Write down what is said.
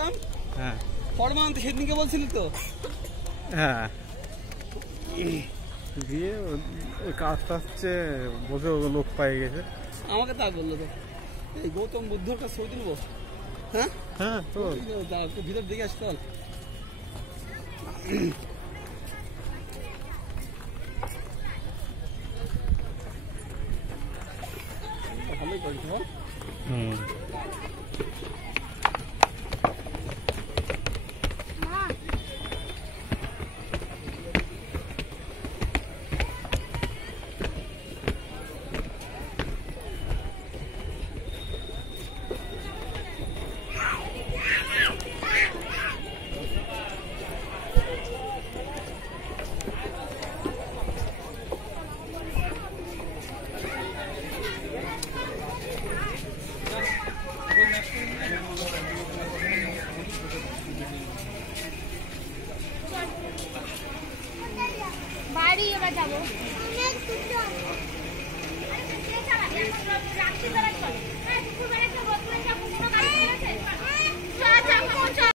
বলছিলাম হ্যাঁ ফরমান সেদিনকে বলছিলি তো হ্যাঁ দিয়ে ওই কাজটা হচ্ছে বসে লোক পাই গেছে আমাকে তা বললো তো এই গৌতম বুদ্ধর কাছে ছবি তুলবো হ্যাঁ হ্যাঁ তো একটু ভিতর দিকে আসতে চল ভালোই করেছি বল